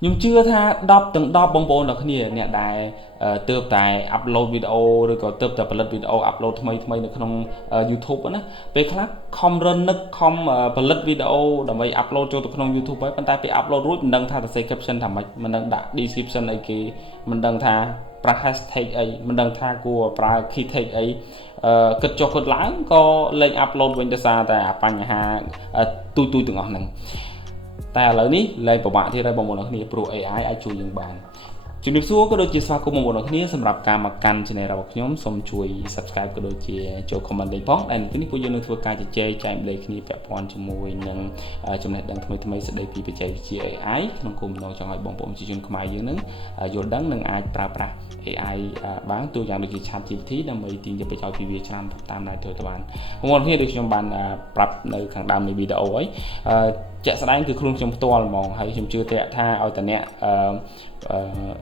ខ្ញុំជឿថា10ទាំង10បងប្អូនទាំងគ្នាអ្នកដែលទើបតែ upload វីដេអូឬក៏ទើបតែផលិតវីដេអូ upload ថ្មីនៅក្នុង YouTube ណាពេលខ្លះខំរនឹកខំផលិតវីដេអូដើម្បី upload ចូលទៅក្នុង YouTube ហើយប៉ុន្តែពេល upload រួចមិនដឹងថាសរសេរ caption ថាម៉េចមិនដឹងដាក់ description អីគេមិនដឹងថាប្រើ hashtag អីមិនដឹងថាគួរប្រើ key tag អីគិតចុះគិតឡើងក៏លេង upload វិញដោយសារតែបញ្ហាទូទៅទាំងអស់ហ្នឹងតែឥឡូវនេះលែងពិបាកទៀតហើយបងប្អូនទាំងគ្នាព្រោះ AI អាចជួយយើងបានជំរាបសួរក៏ដូចជាស្វាគមន៍បងប្អូនទាំងគ្នាសម្រាប់ការមកកាន់ channel របស់ខ្ញុំសូមជួយ subscribe ក៏ដូចជាចូល comment លេខផងដែលនេះពួកយើងនឹងធ្វើការជជែកចែកម្លែកគ្នាពាក់ព័ន្ធជាមួយនឹងចំណេះដឹងថ្មីស្ដីពីបច្ចេកវិទ្យា AI ក្នុងគោលបំណងចង់ឲ្យបងប្អូនប្រជាជនខ្មែរយើងនឹងយល់ដឹងនិងអាចប្រើប្រាស់ AI បានទូយ៉ាងដូចជា ChatGPT ដើម្បីទាញយកប្រយោជន៍ពីវាច្រើនតាមដែលធ្វើទៅបានបងប្អូនគ្នាដូចខ្ញុំបានប្រាប់នៅខាងដើមនៃវីដេអូហើយជាក់ស្ដែងគឺខ្លួនខ្ញុំផ្ទាល់ហ្មងហើយខ្ញុំជឿថាឲ្យតអ្នក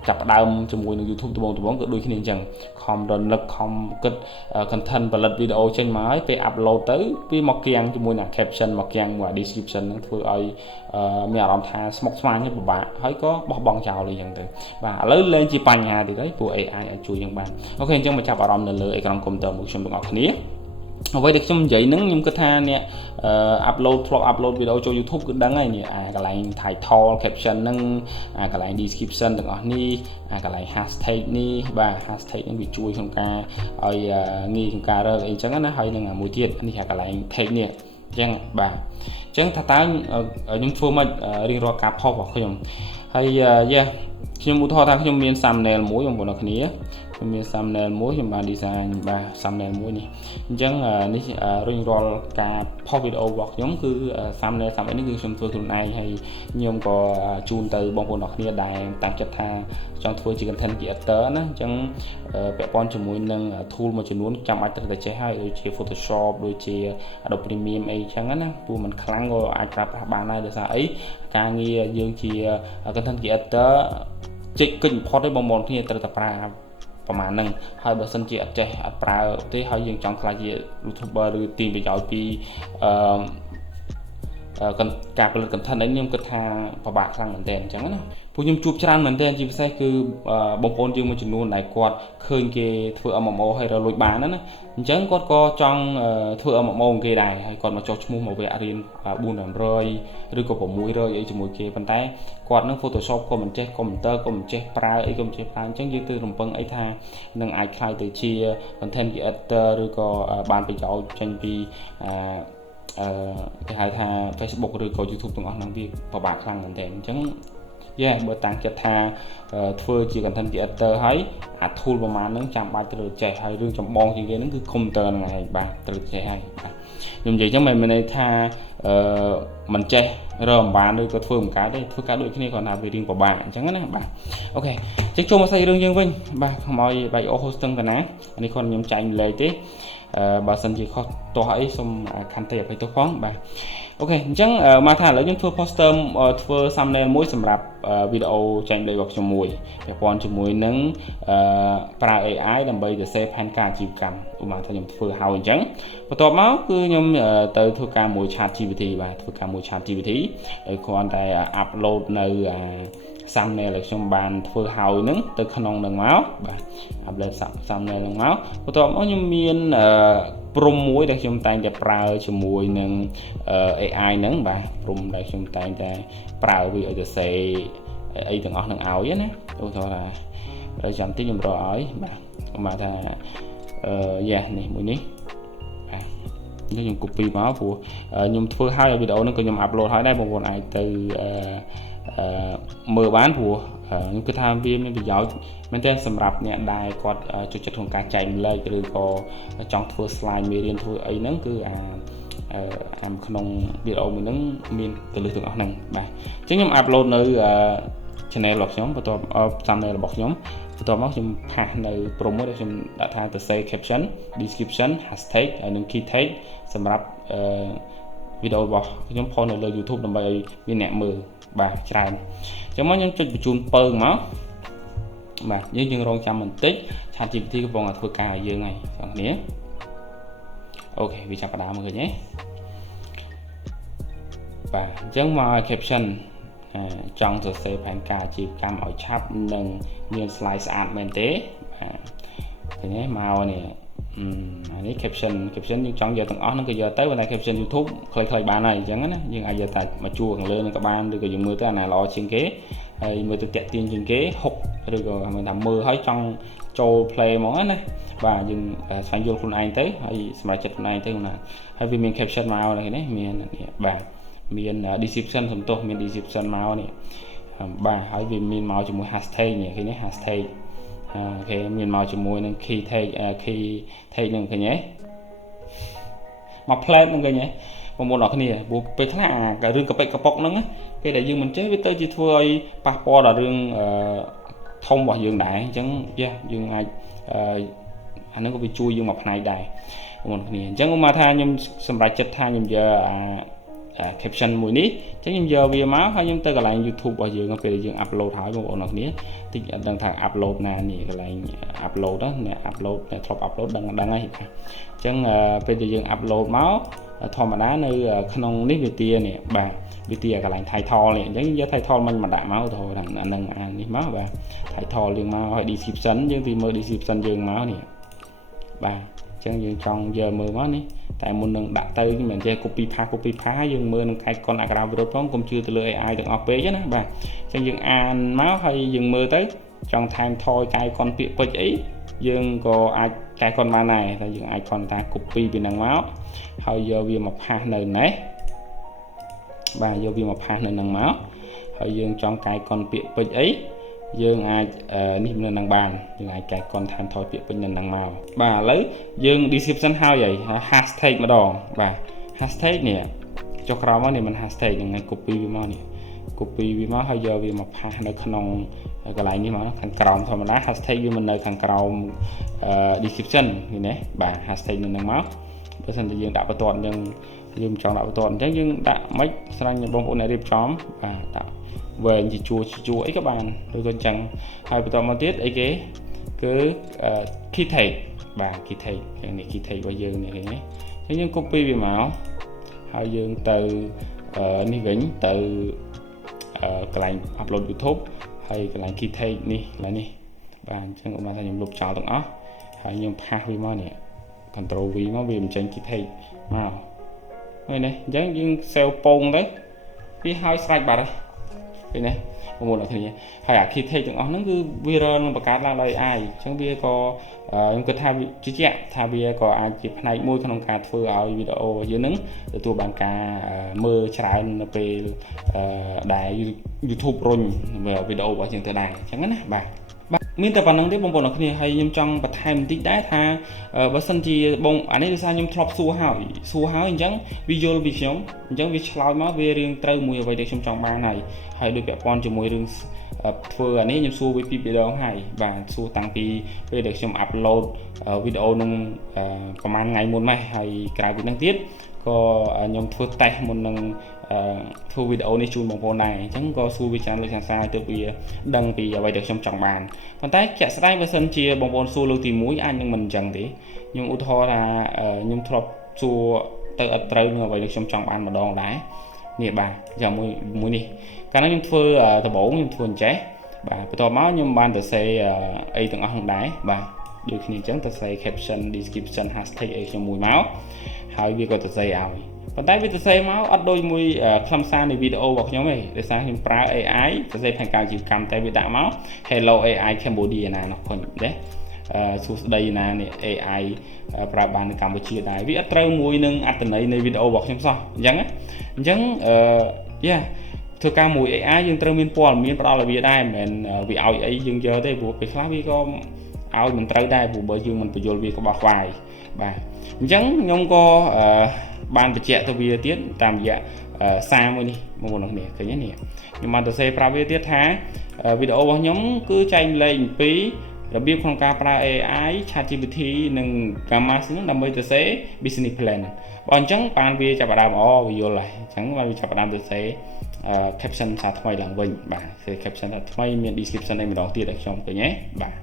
ចាប់ផ្ដើមជាមួយនឹង YouTube ដំបូងក៏ដូចគ្នាអញ្ចឹងខំរលឹកខំគិត content ផលិតវីដេអូចេញមកហើយពេល upload ទៅវាមកគៀងជាមួយនឹង caption មកគៀងមួយ description ហ្នឹងធ្វើឲ្យមានអារម្មណ៍ថាស្មុគស្មាញពិបាកហើយក៏បោះបង់ចោលអីចឹងទៅបាទឥឡូវលែងជាបញ្ហាទៀតហើយព្រោះ AI អាចជួយយើងបានអូខេអញ្ចឹងមកចាប់អារម្មណ៍នៅលើអេក្រង់កុំព្យូទ័ររបស់ខ្ញុំទាំងអស់គ្នាអ្វីដែលខ្ញុំនិយាយហ្នឹងខ្ញុំគិតថាអ្នកupload វីដេអូចូល YouTube គឺដឹងហើយកន្លែង title caption ហ្នឹងកន្លែង description ទាំងអស់នេះកន្លែង hashtag នេះបាទ hashtag ហ្នឹងវាជួយក្នុងការឲ្យងាយក្នុងការរើសអីចឹងណាហើយនឹងមួយទៀតនេះកន្លែង tag នេះអញ្ចឹងបាទអញ្ចឹងថាតើខ្ញុំធ្វើមិនរៀងរាល់ការផុសរបស់ខ្ញុំហើយខ្ញុំឧទាហរណ៍ថាខ្ញុំមាន thumbnail មួយបងប្អូនគ្នាខ្ញុំមាន thumbnail មួយខ្ញុំបាន design បាទ thumbnail មួយនេះអញ្ចឹងនេះរៀងរាល់ការផុសវីដេអូរបស់ខ្ញុំគឺ thumbnail នេះគឺខ្ញុំធ្វើខ្លួនឯងហើយខ្ញុំក៏ជូនទៅបងប្អូនគ្នាដែលតាំងចិត្តថាចង់ធ្វើជា content creator ណាអញ្ចឹងពាក់ព័ន្ធជាមួយនឹង tool មួយចំនួនចាំបាច់ត្រូវតែចេះហើយដូចជា Photoshop ដូចជា Adobe Premium អីចឹងណាព្រោះมันខ្លាំងក៏អាចប្រើប្រាស់បានដែរដោយសារអីការងារយើងជា content creator ចេញគិតបំផុតឲ្យបងប្អូនគ្នាត្រូវតែប្រើប្រហែលហ្នឹងហើយបើសិនជាអត់ចេះអត់ប្រើទេហើយយើងចង់ខ្លាចជា YouTuber ឬទាញប្រយោជន៍ពីការផលិត content នេះខ្ញុំគិតថាពិបាកខ្លាំងមែនទែនអញ្ចឹងណាពួកខ្ញុំជួបច្រើនមែនទែនជាពិសេសគឺបងប្អូនយើងមួយចំនួនដែលគាត់ឃើញគេធ្វើ MMO ហើយរលួចបានណាអញ្ចឹងគាត់ក៏ចង់ធ្វើ MMO គេដែរហើយគាត់មកចុះឈ្មោះមកវគ្គរៀន 400 ឬក៏600អីជាមួយគេប៉ុន្តែគាត់នឹង Photoshop ក៏មិនចេះ Computer ក៏មិនចេះប្រើអីក៏មិនចេះប្រើអញ្ចឹងយើងទៅរំពឹងអីថានឹងអាចខ្លាយទៅជា content creator ឬក៏បានប្រយោជន៍ចេញពីគេហៅថា Facebook ឬក៏ YouTube ទាំងអស់ហ្នឹងវាពិបាកខ្លាំងមែនទែនអញ្ចឹងបើតាំងចិត្តថាធ្វើជា content creator ហើយអា tool ប្រហែលហ្នឹងចាំបាច់ត្រូវចេះហើយរឿងចម្បងជាងគេហ្នឹងគឺ computer ហ្នឹងឯងបាទត្រូវចេះហើយបាទខ្ញុំនិយាយចឹងមិនមែនន័យថាមិនចេះរើអំបានឬក៏ធ្វើមិនកើតទេធ្វើកើតដូចគ្នាគ្រាន់តែវារៀងពិបាកអញ្ចឹងណាបាទអូខេអញ្ចឹងចូលមកសាច់រឿងយើងវិញបាទកុំឲ្យបែកអូហូស្ទឹងតាណានេះគាត់ខ្ញុំចែកម្លែកទេបើសិនជាខុសទោះអីសូមខន្តីអភ័យទោសផងបាទអូខេអញ្ចឹងមកថាឥឡូវខ្ញុំធ្វើ poster ធ្វើ thumbnail មួយសម្រាប់វីដេអូចែកម្លែករបស់ខ្ញុំមួយពាក់ព័ន្ធជាមួយនឹងប្រើ AI ដើម្បីទៅសេផែនការអាជីវកម្មឧទាហរណ៍ថាខ្ញុំធ្វើហើយអញ្ចឹងបន្ទាប់មកគឺខ្ញុំទៅធ្វើការមួយ ChatGPT បាទធ្វើការមួយ ChatGPT ហើយគ្រាន់តែ upload នៅ thumbnail ដែលខ្ញុំបានធ្វើហើយហ្នឹងទៅក្នុងនឹងមកបាទ upload thumbnail ហ្នឹងមកបន្ទាប់មកខ្ញុំមានព្រំមួយដែលខ្ញុំតែងតែប្រើជាមួយនឹង AI ហ្នឹងបាទព្រំដែលខ្ញុំតែងតែប្រើវាឲ្យទៅសេអីទាំងអស់នឹងឲ្យណាឧទាហរណ៍ថាចាំតិចខ្ញុំរកឲ្យបាទមកថានេះមួយនេះបាទខ្ញុំ copy មកព្រោះខ្ញុំធ្វើហើយវីដេអូហ្នឹងក៏ខ្ញុំ upload ហើយដែរបងប្អូនអាចទៅមើលបានព្រោះខ្ញុំគិតថាវាមានប្រយោជន៍មែនទែនសម្រាប់អ្នកដែលគាត់ចូលចិត្តក្នុងការចែកម្លែកឬក៏ចង់ធ្វើ slide មេរៀនធ្វើអីហ្នឹងគឺក្នុងវីដេអូមួយហ្នឹងមានទៅលើទាំងអស់ហ្នឹងបាទអញ្ចឹងខ្ញុំ upload នៅ channel របស់ខ្ញុំបន្ទាប់ channel របស់ខ្ញុំបន្ទាប់មកខ្ញុំផាសនៅ promo ដែលខ្ញុំដាក់ថាទៅ say caption description hashtag ហើយនិង key tag សម្រាប់វីដេអូរបស់ខ្ញុំផុសនៅលើ YouTube ដើម្បីឲ្យមានអ្នកមើលបាទច្រើនអញ្ចឹងមកខ្ញុំចុចបញ្ជូនពើមកបាទយើងរងចាំបន្តិច ChatGPT កំពុងតែធ្វើការឲ្យយើងហើយបងប្អូនអូខេវាចាប់ផ្ដើមមកឃើញទេបាទអញ្ចឹងមក caption ចង់សរសេរផែនការអាជីវកម្មឲ្យឆាប់និងមាន slide ស្អាតមែនទេឃើញទេមកនេះអានេះ caption យើងចង់យកទាំងអស់ហ្នឹងក៏យកទៅប៉ុន្តែ caption YouTube ខ្លីៗបានហើយអញ្ចឹងណាយើងអាចយកតែមកជួរខាងលើនឹងក៏បានឬក៏យើងមើលទៅអាណាល្អជាងគេហើយមើលទៅតាក់ទាញជាងគេហុកឬក៏ហៅថាមើលឲ្យចង់ចូល play ហ្មងណាបាទយើងស្វែងយល់ខ្លួនឯងទៅហើយសម្រាប់ចិត្តខ្លួនឯងទៅណាហើយវាមាន caption មកនេះមានបាទមាន description សំទោសមាន description មកនេះបាទហើយវាមានមកជាមួយ hashtag នេះឃើញទេ hashtag គេមានមកជាមួយនឹង key tag នឹងឃើញទេមក plate នឹងឃើញទេបងប្អូនអរគ្នាព្រោះពេលខ្លះអារឿងកប៉ិកកប៉ុកហ្នឹងគេដែលយើងមិនចេះវាទៅជាធ្វើឲ្យប៉ះពាល់ដល់រឿងធំរបស់យើងដែរអញ្ចឹងយើងអាចអាហ្នឹងក៏វាជួយយើងមួយផ្នែកដែរបងប្អូនគ្នាអញ្ចឹងខ្ញុំមកថាខ្ញុំសម្រេចចិត្តថាខ្ញុំយកcaption មួយនេះអញ្ចឹងខ្ញុំយកវាមកហើយខ្ញុំទៅកន្លែង YouTube របស់យើងពេលយើង upload ហើយបងប្អូនអរគ្នាតិចអត់ដឹងថា upload ណានេះកន្លែង upload ណា upload អ្នកធ្លាប់ upload ដឹងហើយអញ្ចឹងពេលដែលយើង upload មកធម្មតានៅក្នុងនេះវាទានេះបាទវាទាកន្លែង title នេះអញ្ចឹងយក title មិញមកដាក់មកទៅអានឹងនេះមកបាទ title យើងមកហើយ description យើងទីមើល description យើងមកនេះបាទអញ្ចឹងយើងចង់យកមើលមកនេះតែមុននឹងដាក់ទៅមិនមែនចេះ copy paste យើងមើលនឹង icon អាក្រាវិរុទ្ធផងកុំជឿទៅលើ AI ទាំងអស់ពេកណាបាទអញ្ចឹងយើងអានមកហើយយើងមើលទៅចង់ថែមថយកែ icon ពាក្យពេចន៍អីយើងក៏អាចកែ icon បានដែរតែយើងអាចគ្រាន់តែ copy ពីហ្នឹងមកហើយយកវាមកផាសនៅនេះបាទយកវាមកផាសនៅហ្នឹងមកហើយយើងចង់កែ icon ពាក្យពេចន៍អីយើងអាចនេះនៅនឹងបានយើងអាចកែ content ថយពាក្យពេញនៅនឹងមកបាទឥឡូវយើង description ហើយ hashtag ម្ដងបាទ hashtag នេះចុះក្រោមមកនេះមិន hashtag ហ្នឹងឯង copy វាមកនេះ copy វាមកហើយយកវាមកផាសនៅក្នុងកន្លែងនេះមកខាងក្រោមធម្មតា hashtag វាមិននៅខាងក្រោមdescription នេះណាបាទ hashtag នៅនឹងមកបើមិនតែយើងដាក់បន្ទាត់អញ្ចឹងយើងចង់ដាក់បន្ទាត់អញ្ចឹងយើងដាក់មិនស្រាញ់បងប្អូនអ្នករៀបចំបាទដាក់វែងជាជួអីក៏បានឬក៏អញ្ចឹងហើយបន្តមកទៀតអីគេគឺ key tag បាទ key tag យ៉ាងនេះ key tag របស់យើងនេះឃើញទេអញ្ចឹងយើង copy វាមកហើយយើងទៅនេះវិញទៅកន្លែង upload YouTube ហើយកន្លែង key tag នេះកន្លែងនេះបាទអញ្ចឹងឧបមាថាខ្ញុំលុបចោលទាំងអស់ហើយខ្ញុំផាសវាមកនេះ control V មកវាបញ្ចេញ key tag មកហើយនេះអញ្ចឹងយើង save ពងទៅវាហើយស្រេចបាត់ហើយឃើញទេបងប្អូនអរគ្នាហើយអា key tag ទាំងអស់ហ្នឹងគឺវានឹងបង្កើតឡើងដោយ AI អញ្ចឹងវាក៏ខ្ញុំគិតថាជាក់ថាវាក៏អាចជាផ្នែកមួយក្នុងការធ្វើឲ្យវីដេអូយើងហ្នឹងទទួលបានការមើលច្រើននៅពេលដែល YouTube រុញវីដេអូរបស់យើងទៅដែរអញ្ចឹងណាបាទមានតែប៉ុណ្្នឹងទេបងប្អូនអរគ្នាហើយខ្ញុំចង់បន្ថែមបន្តិចដែរថាបើសិនជាបងអានេះដោយសារខ្ញុំធ្លាប់សួរហើយអញ្ចឹងវាយល់ពីខ្ញុំអញ្ចឹងវាឆ្លើយមកវារៀងត្រូវមួយអ្វីដែលខ្ញុំចង់បានហើយដូចពាក់ព័ន្ធជាមួយរឿងធ្វើអានេះខ្ញុំសួរវាពីរដងហើយបាទសួរតាំងពីពេលដែលខ្ញុំអាប់ឡូតវីដេអូនឹងប្រហែលថ្ងៃមុនមកហើយក្រៅពីហ្នឹងទៀតក៏ខ្ញុំធ្វើតេស្តមុននឹងធ្វើវីដេអូនេះជូនបងប្អូនដែរអញ្ចឹងក៏សួរវាច្រើនលើកសារទៅវាដឹងពីអ្វីដែលខ្ញុំចង់បានប៉ុន្តែជាក់ស្ដែងបើសិនជាបងប្អូនសួរលើកទី1អាចនឹងមិនអញ្ចឹងទេខ្ញុំឧទាហរណ៍ថាខ្ញុំធ្លាប់សួរទៅអត់ត្រូវនឹងអ្វីដែលខ្ញុំចង់បានម្ដងដែរនេះបាទយ៉ាងមួយនេះកាលណាខ្ញុំធ្វើដំបូងខ្ញុំធ្វើអញ្ចេះបាទបន្ទាប់មកខ្ញុំបានទៅសេអីទាំងអស់ហ្នឹងដែរបាទដូចគ្នាអញ្ចឹងទៅសេ caption description hashtag អីខ្ញុំមួយមកហើយវាក៏ទៅសេឲ្យប៉ុន្តែវាទៅសេមកអត់ដូចមួយខ្លឹមសារនៃវីដេអូរបស់ខ្ញុំទេដោយសារខ្ញុំប្រើ AI ទៅសេផែនការអាជីវកម្មតែវាដាក់មក Hello AI Cambodia ណានោះឃើញទេសួស្ដីណានេះ AI ប្រើបាននៅកម្ពុជាដែរវាអត់ត្រូវមួយនឹងអត្ថន័យនៃវីដេអូរបស់ខ្ញុំសោះអញ្ចឹងធ្វើការមួយ AI យើងត្រូវមានព័ត៌មានផ្ដល់ឲ្យវាដែរមិនមែនវាឲ្យអីយើងយកទេព្រោះពេលខ្លះវាក៏ឲ្យមិនត្រូវដែរព្រោះបើយើងមិនបញ្យល់វាក៏បោះខ្វាយបាទអញ្ចឹងខ្ញុំក៏បានបញ្ជាក់ទៅវាទៀតតាមរយៈសារមួយនេះបងប្អូនគ្នាឃើញទេនេះខ្ញុំបានទៅសេប្រាប់វាទៀតថាវីដេអូរបស់ខ្ញុំគឺចែកម្លែកអំពីរបៀបក្នុងការប្រើ AI ChatGPT និង Gamma ហ្នឹងដើម្បីទៅសេ business plan បើអញ្ចឹងបានវាចាប់ផ្ដើមវាយល់ហើយអញ្ចឹងបានវាចាប់ផ្ដើមទៅសេ caption សារថ្មីឡើងវិញបាទសេ caption សារថ្មីមាន description ឯម្ដងទៀតឲ្យខ្ញុំឃើញទេបាទ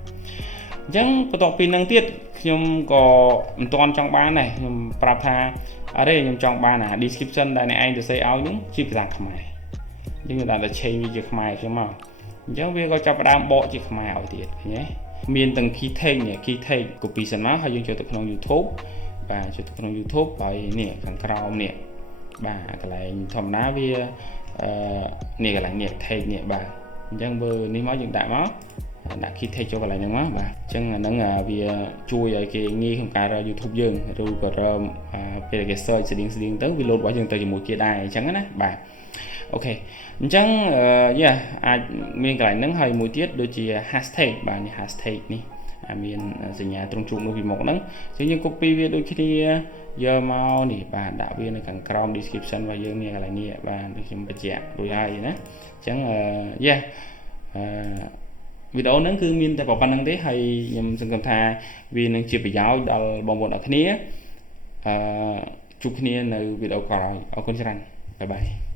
អញ្ចឹងបន្ទាប់ពីនឹងទៀតខ្ញុំក៏មិនទាន់ចង់បានដែរខ្ញុំប្រាប់ថាអរេខ្ញុំចង់បានអា description ដែលអ្នកឯងទៅសេឲ្យហ្នឹងជាភាសាខ្មែរ យើងដាក់តែ change វាជាខ្មែរចឹងមកអញ្ចឹងវាក៏ចាប់ផ្ដើមបកជាខ្មែរឲ្យទៀតឃើញទេមានទាំង key tag នេះ key tag copy សិនមកហើយយើងចូលទៅក្នុង YouTube បាទចូលទៅក្នុង YouTube ហើយនេះខាងក្រោមនេះបាទកន្លែងធម្មតាវានេះកន្លែងនេះ tag នេះបាទអញ្ចឹងបើនេះមកយើងដាក់មក ដាក់ key tag ចូលកន្លែងហ្នឹងមកបាទអញ្ចឹងអាហ្នឹងវាជួយឲ្យគេងាយក្នុងការរក YouTube យើងឬក៏រកពេលគេ search ស្តៀងទៅវា load របស់យើងទៅជាមួយគេដែរអញ្ចឹងណាបាទអូខេអញ្ចឹងអាចមានកន្លែងហ្នឹងហើយមួយទៀតដូចជា hashtag បាទនេះ hashtag នេះមានសញ្ញាត្រង់ជួបនៅពីមុខហ្នឹងអញ្ចឹងយើង copy វាដូចគ្នាយកមកនេះបាទដាក់វានៅខាងក្រោម description របស់យើងនេះកន្លែងនេះបាទដូចខ្ញុំបញ្ជាក់រួចហើយណាអញ្ចឹងវីដេអូហ្នឹងគឺមានតែប៉ុណ្្នឹងទេហើយខ្ញុំសង្ឃឹមថាវានឹងជាប្រយោជន៍ដល់បងប្អូនអរគ្នាជួបគ្នានៅវីដេអូក្រោយអរគុណច្រើនបាយបាយ